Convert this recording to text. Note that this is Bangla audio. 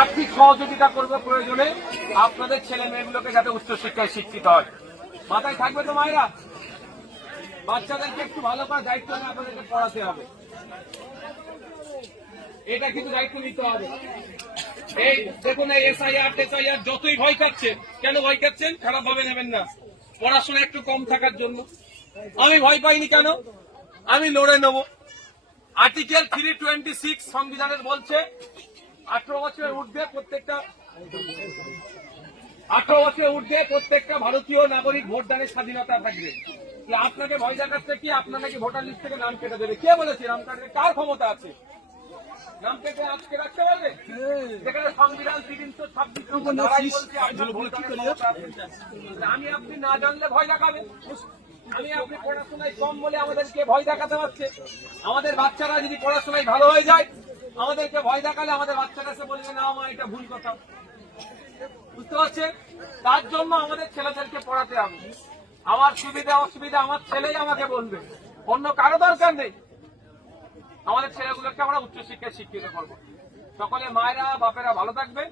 আর্থিক সহযোগিতা করবো প্রয়োজনে আপনাদের ছেলে মেয়েগুলোকে যাতে উচ্চশিক্ষায় শিক্ষিত হয়। মাথায় থাকবে তো মায়েরা? বাচ্চাদেরকে একটু ভালো করে দায়িত্ব নিয়ে আপনাদেরকে পড়াতে হবে, এটা কিন্তু দায়িত্ব নিতে হবে। এই দেখুন, এই এসআইআর টেসআইআর যতই ভয় খাচ্ছে, কেন ভয় খাচ্ছেন খারাপ ভাবে নেবেন না, পড়াশোনা একটু কম থাকার জন্য। আমি ভয় পাইনি কেন, আমি লড়ে নেব। আর্টিকেল 326 সংবিধানের বলছে 18 বছরের ঊর্ধ্বে প্রত্যেকটা ভারতীয় নাগরিক ভোটদানের স্বাধীনতা থাকবে। আপনাকে ভয় দেখাচ্ছে কি আপনার নাকি ভোটার লিস্ট থেকে নাম কেটে দেবে? কে বলেছে নাম কাটবে? কার ক্ষমতা আছে নাম কেটে আজকে রাখতে পারবে? যেখানে সংবিধান 326 আমি আপনি না জানলে ভয় দেখাবে। আমি আপনি পড়াশোনায় কম বলে আমাদেরকে ভয় দেখাতে পারছে। আমাদের বাচ্চারা যদি পড়াশোনায় ভালো হয়ে যায়, আমাদেরকে ভয় দেখালে আমাদের বাচ্চারা এসে বলবে না মা এটা ভুল কথা। বুঝতে পারছেন? তার জন্য আমাদের ছেলেদেরকে পড়াতে হবে। আমার সুবিধা অসুবিধা আমার ছেলেই আমাকে বলবে, অন্য কারো দরকার নেই। আমাদের ছেলেগুলোকে আমরা উচ্চশিক্ষায় শিক্ষিত করবো। সকলে মায়েরা বাপেরা ভালো থাকবেন।